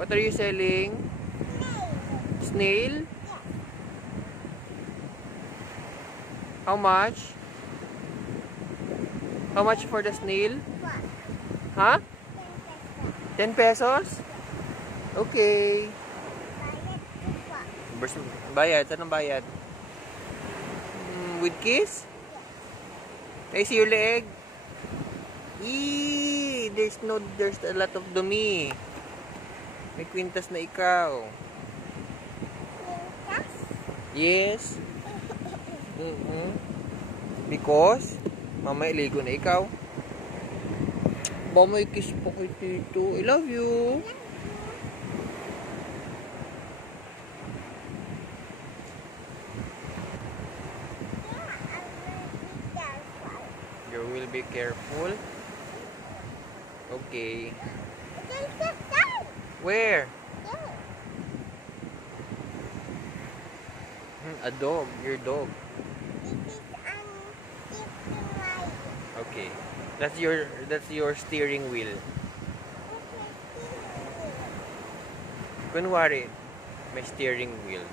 What are you selling? Snail? How much? How much for the snail? Huh? 10 pesos? Okay. Bayad? Saan ang bayad? With kiss? I see your leg. Eee, there's a lot of dumi. May kwintas na ikaw. Yes. Because mamaya iligo na ikaw. Ba, may kiss po kay Tito. I love you. You will be careful. Okay. Where? A dog. Your dog. Okay. That's your steering wheel. Kunwari, may steering wheel.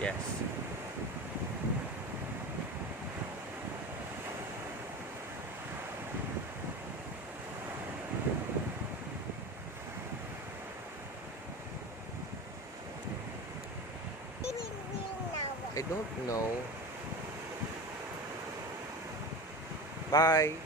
Yes. I don't know. Bye.